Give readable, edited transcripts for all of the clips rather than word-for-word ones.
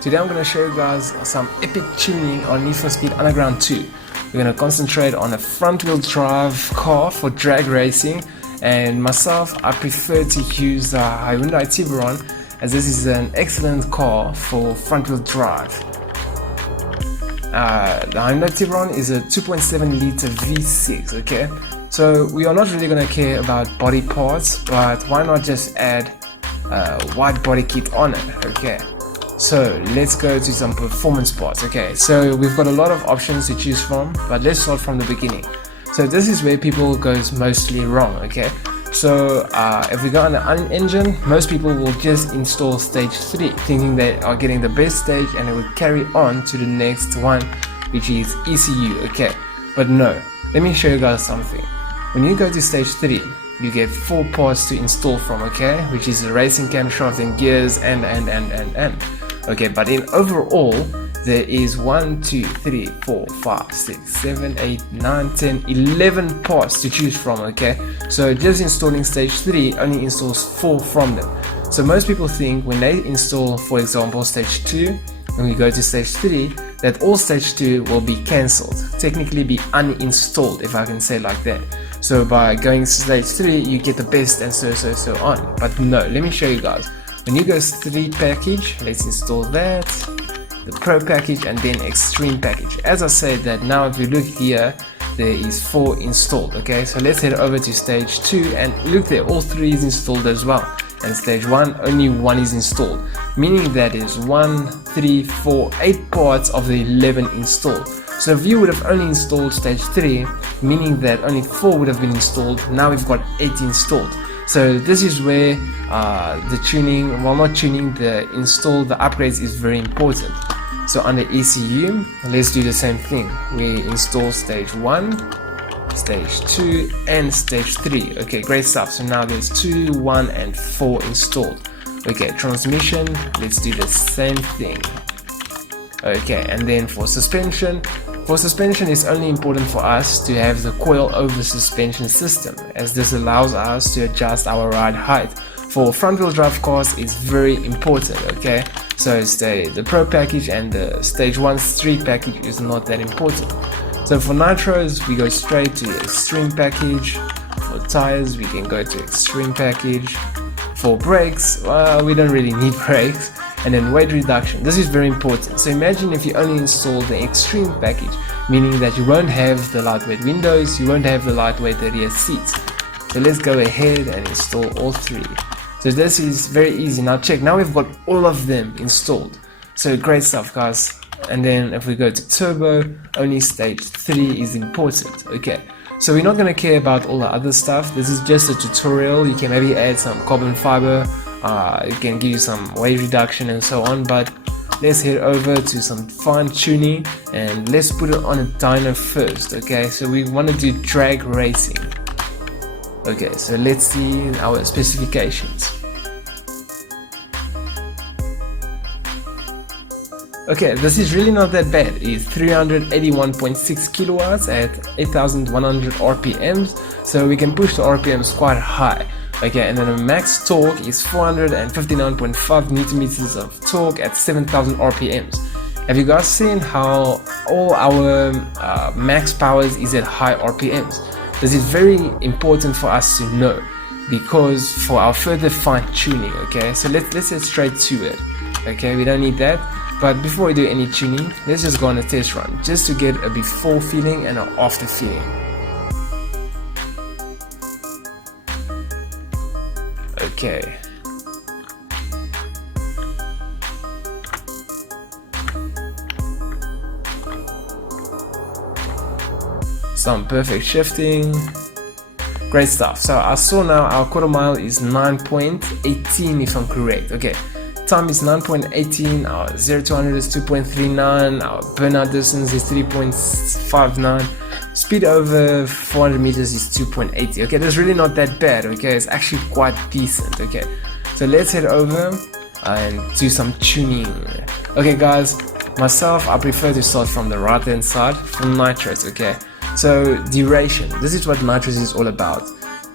Today I'm going to show you guys some epic tuning on Need for Speed Underground 2. We're going to concentrate on a front wheel drive car for drag racing, and myself, I prefer to use the Hyundai Tiburon, as this is an excellent car for front wheel drive. The Hyundai Tiburon is a 2.7 liter V6, okay? So we are not really going to care about body parts, but why not just add a wide body kit on it, okay? So let's go to some performance parts. Okay, so we've got a lot of options to choose from, but let's start from the beginning. So this is where people goes mostly wrong, okay? So if we go on the engine, most people will just install stage 3 thinking they are getting the best stage, and it will carry on to the next one, which is ECU, okay? But no, let me show you guys something. When you go to stage 3, you get 4 parts to install from, okay? Which is the racing camshaft and gears and. Okay, but in overall, there is 1, 2, 3, 4, 5, 6, 7, 8, 9, 10, 11 parts to choose from, okay? So just installing stage 3 only installs 4 from them. So most people think when they install, for example, stage 2, when we go to stage 3, that all stage 2 will be cancelled, technically be uninstalled, if I can say like that. So by going to stage 3, you get the best and so on. But no, let me show you guys. When you go 3 package, let's install that, the Pro package, and then Extreme package. As I said that now, if you look here, there is 4 installed, okay? So let's head over to stage 2 and look there, all 3 is installed as well. And stage 1, only 1 is installed, meaning that is 1, 3, 4, 8 parts of the 11 installed. So if you would have only installed stage 3, meaning that only 4 would have been installed, now we've got 8 installed. So this is where the tuning, well not tuning, the install, the upgrades is very important. So under ECU, let's do the same thing. We install stage 1, stage 2 and stage 3. Okay, great stuff. So now there's 2, 1 and 4 installed. Okay, transmission, let's do the same thing. Okay, and then for suspension it's only important for us to have the coil over suspension system, as this allows us to adjust our ride height. For front wheel drive cars it's very important, okay? So it's the Pro package, and the stage 1 3 package is not that important. So for nitros we go straight to Extreme package. For tires we can go to Extreme package. For brakes, well, we don't really need brakes. And then weight reduction, this is very important. So imagine if you only install the Extreme package, meaning that you won't have the lightweight windows, you won't have the lightweight rear seats. So let's go ahead and install all 3. So this is very easy. Now check, now we've got all of them installed. So great stuff, guys. And then if we go to turbo, only stage 3 is important, okay? So we're not going to care about all the other stuff. This is just a tutorial. You can maybe add some carbon fiber, it can give you some weight reduction and so on, but let's head over to some fine tuning and let's put it on a dyno first, okay? So we want to do drag racing. Okay, so let's see our specifications. Okay, this is really not that bad. It's 381.6 kilowatts at 8,100 RPMs, so we can push the RPMs quite high. Okay, and then the max torque is 459.5 newton meters of torque at 7,000 RPMs. Have you guys seen how all our max powers is at high RPMs? This is very important for us to know, because for our further fine tuning, okay? So let's get straight to it, okay? We don't need that. But before we do any tuning, let's just go on a test run, just to get a before feeling and an after feeling. Okay. Some perfect shifting. Great stuff. So I saw now our quarter mile is 9.18 if I'm correct. Okay. Time is 9.18, our 0 to 100 is 2.39, our burnout distance is 3.59, speed over 400 meters is 2.80. Okay, that's really not that bad, okay? It's actually quite decent, okay? So let's head over and do some tuning. Okay guys, myself, I prefer to start from the right hand side, from nitrous, okay? So duration, this is what nitrous is all about.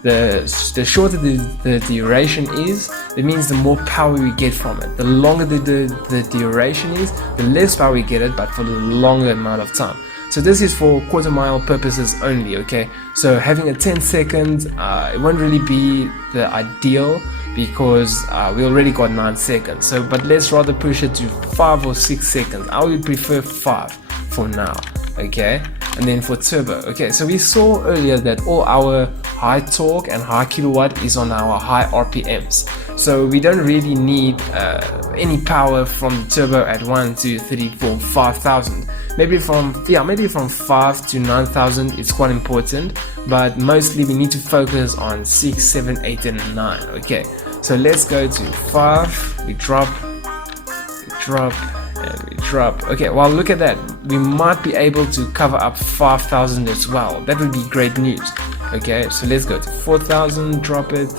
the shorter the duration is, it means the more power we get from it. The longer the duration is, the less power we get it, but for the longer amount of time. So this is for quarter mile purposes only, okay? So having a 10 seconds, it won't really be the ideal because we already got 9 seconds. So, but let's rather push it to 5 or 6 seconds. I would prefer 5 for now, okay? And then for turbo, okay, so we saw earlier that all our high torque and high kilowatt is on our high RPMs. So we don't really need any power from the turbo at 1, 2, 3, 4, 5,000. Maybe from 5 to 9,000 is quite important, but mostly we need to focus on 6, 7, 8, and 9. Okay, so let's go to 5. We drop, and we drop. Okay, well, look at that. We might be able to cover up 5,000 as well. That would be great news. Okay, so let's go to 4,000, drop it,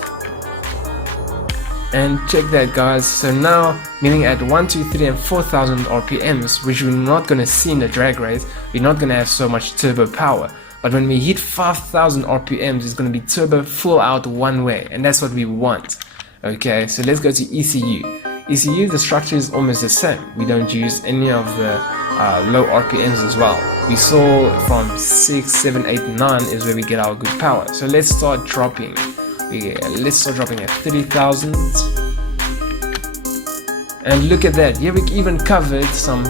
and check that, guys. So now, meaning at 1, 2, 3, and 4,000 RPMs, which we're not going to see in the drag race, we're not going to have so much turbo power. But when we hit 5,000 RPMs, it's going to be turbo full out one way, and that's what we want. Okay, so let's go to ECU. ECU, the structure is almost the same. We don't use any of the low RPMs as well. We saw from 6, 7, 8, 9 is where we get our good power. So let's start dropping. Let's start dropping at 3,000. And look at that. Here we even covered some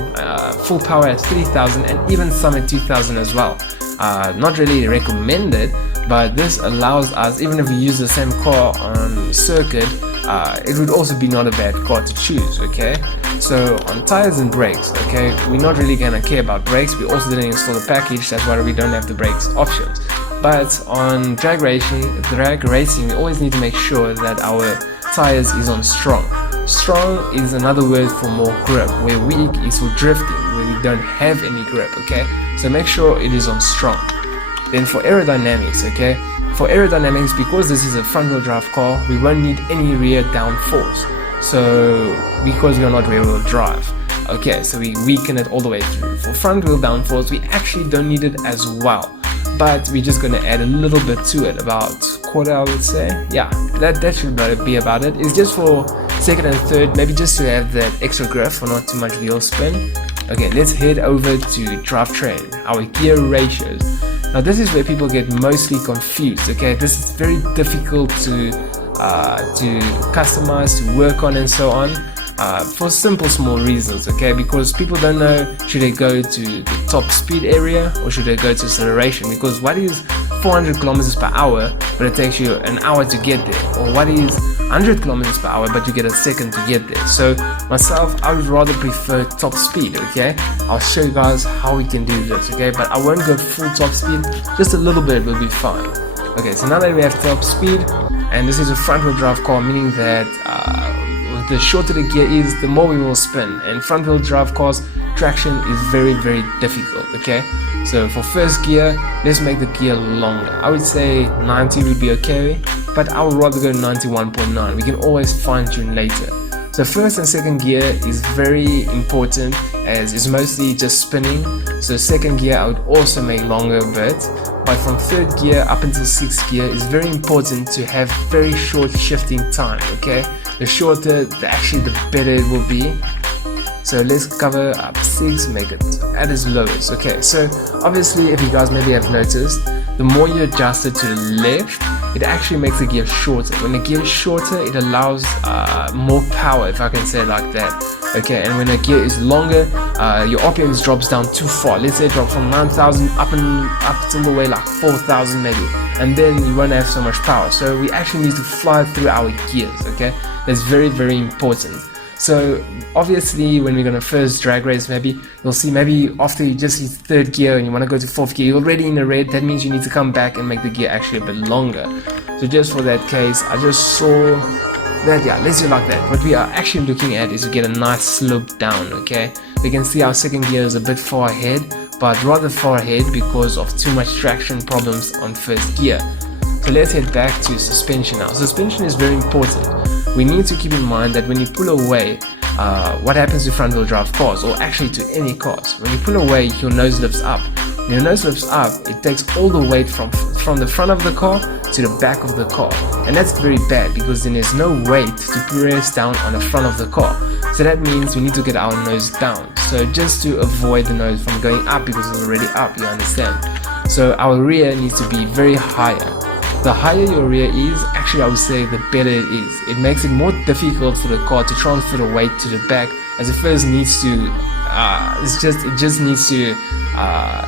full power at 3,000 and even some at 2,000 as well. Not really recommended, but this allows us, even if we use the same car on circuit, it would also be not a bad car to choose. Okay, so on tires and brakes, okay, we're not really gonna care about brakes. We also didn't install the package, that's why we don't have the brakes options. But on drag racing, we always need to make sure that our tires is on strong. Strong is another word for more grip, where weak is for drifting, where we don't have any grip. Okay, so make sure it is on strong. Then for aerodynamics, okay, for aerodynamics, because this is a front wheel drive car, we won't need any rear downforce. So because we are not rear wheel drive, okay, so we weaken it all the way through. For front wheel downforce, we actually don't need it as well, but we're just gonna add a little bit to it, about quarter, I would say. Yeah, that should be about it. It's just for second and third, maybe just to have that extra grip for not too much wheel spin. Okay, let's head over to drivetrain, our gear ratios. Now this is where people get mostly confused. Okay, this is very difficult to customize, to work on, and so on. For simple small reasons, okay, because people don't know, should they go to the top speed area or should they go to acceleration? Because what is 400 kilometers per hour but it takes you an hour to get there, or what is 100 kilometers per hour but you get a second to get there? So myself, I would rather prefer top speed. Okay, I'll show you guys how we can do this, okay, but I won't go full top speed, just a little bit will be fine. Okay, so now that we have top speed, and this is a front wheel drive car, meaning that the shorter the gear is, the more we will spin, and front wheel drive cars, traction is very, very difficult. Okay, so for first gear, let's make the gear longer. I would say 90 would be okay, but I would rather go 91.9. We can always fine tune later. So first and second gear is very important, as it's mostly just spinning. So second gear I would also make longer a bit, but from third gear up until sixth gear is very important to have very short shifting time. Okay, the shorter, the better it will be. So let's cover up 6, make it at its lowest. Okay, so obviously if you guys maybe have noticed, the more you adjust it to the left, it actually makes the gear shorter. When the gear is shorter, it allows more power, if I can say it like that. Okay, and when the gear is longer, your RPMs drops down too far. Let's say drop from 9,000 up till the way like 4,000 maybe, and then you won't have so much power. So we actually need to fly through our gears. Okay, that's very, very important. So obviously when we're gonna first drag race, maybe you'll see, maybe after you just hit third gear and you want to go to fourth gear, you're already in the red. That means you need to come back and make the gear actually a bit longer. So just for that case, I just saw that, yeah, let's do like that. What we are actually looking at is to get a nice slope down. Okay, we can see our second gear is a bit far ahead, but rather far ahead because of too much traction problems on first gear. So let's head back to suspension now. Suspension is very important. We need to keep in mind that when you pull away, what happens to front wheel drive cars, or actually to any cars, when you pull away, your nose lifts up. When your nose lifts up, it takes all the weight from from the front of the car to the back of the car, and that's very bad because then there's no weight to press down on the front of the car. So that means we need to get our nose down, so just to avoid the nose from going up because it's already up, you understand. So our rear needs to be very higher. The higher your rear is, actually I would say the better it is. It makes it more difficult for the car to transfer the weight to the back, as it first needs to it just needs to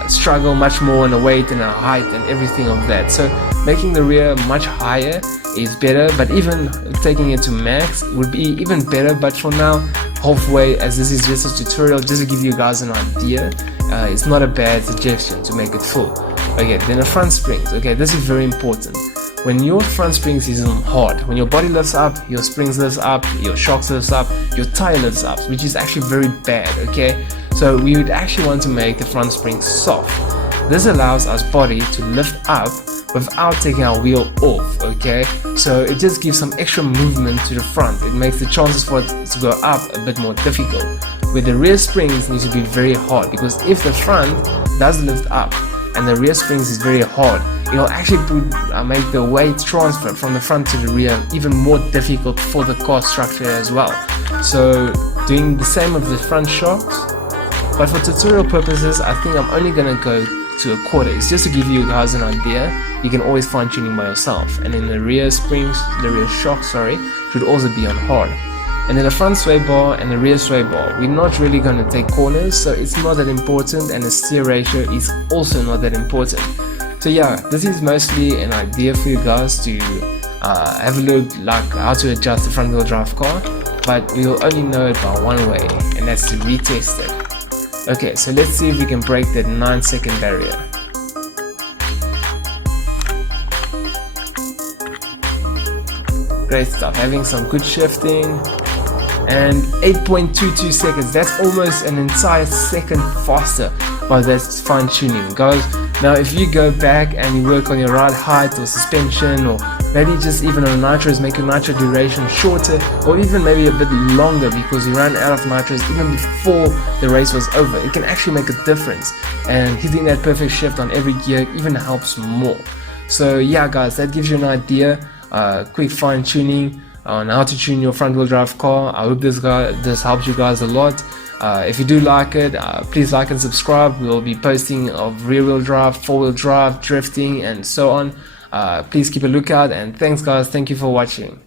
struggle much more on the weight and the height and everything of that. So making the rear much higher is better, but even taking it to max would be even better. But for now, halfway, as this is just a tutorial just to give you guys an idea, it's not a bad suggestion to make it full. Okay, then the front springs. Okay, this is very important. When your front springs is on hard, when your body lifts up, your springs lifts up, your shocks lifts up, your tire lifts up, which is actually very bad, okay? So we would actually want to make the front springs soft. This allows our body to lift up without taking our wheel off, okay? So it just gives some extra movement to the front. It makes the chances for it to go up a bit more difficult. Where the rear springs need to be very hard, because if the front does lift up and the rear springs is very hard, it'll actually make the weight transfer from the front to the rear even more difficult for the car structure as well. So doing the same with the front shocks, but for tutorial purposes I think I'm only gonna go to a quarter. It's just to give you guys an idea. You can always fine tuning by yourself. And then the rear springs, the rear shocks, should also be on hard. And then the front sway bar and the rear sway bar, we're not really going to take corners, so it's not that important, and the steer ratio is also not that important. So yeah, this is mostly an idea for you guys to have a look like how to adjust the front wheel drive car, but you'll only know it by one way, and that's to retest it. Okay, so let's see if we can break that 9-second barrier. Great stuff, having some good shifting. And 8.22 seconds, that's almost an entire second faster. Well, that's fine tuning, guys. Now if you go back and you work on your ride height or suspension, or maybe just even on nitrous, make your nitro duration shorter, or even maybe a bit longer because you ran out of nitrous even before the race was over, it can actually make a difference, and hitting that perfect shift on every gear even helps more. So yeah guys, that gives you an idea, quick fine tuning on how to tune your front wheel drive car. I hope this helps you guys a lot. If you do like it, please like and subscribe. We'll be posting of rear wheel drive, 4-wheel drive, drifting and so on. Please keep a lookout, and thanks guys, thank you for watching.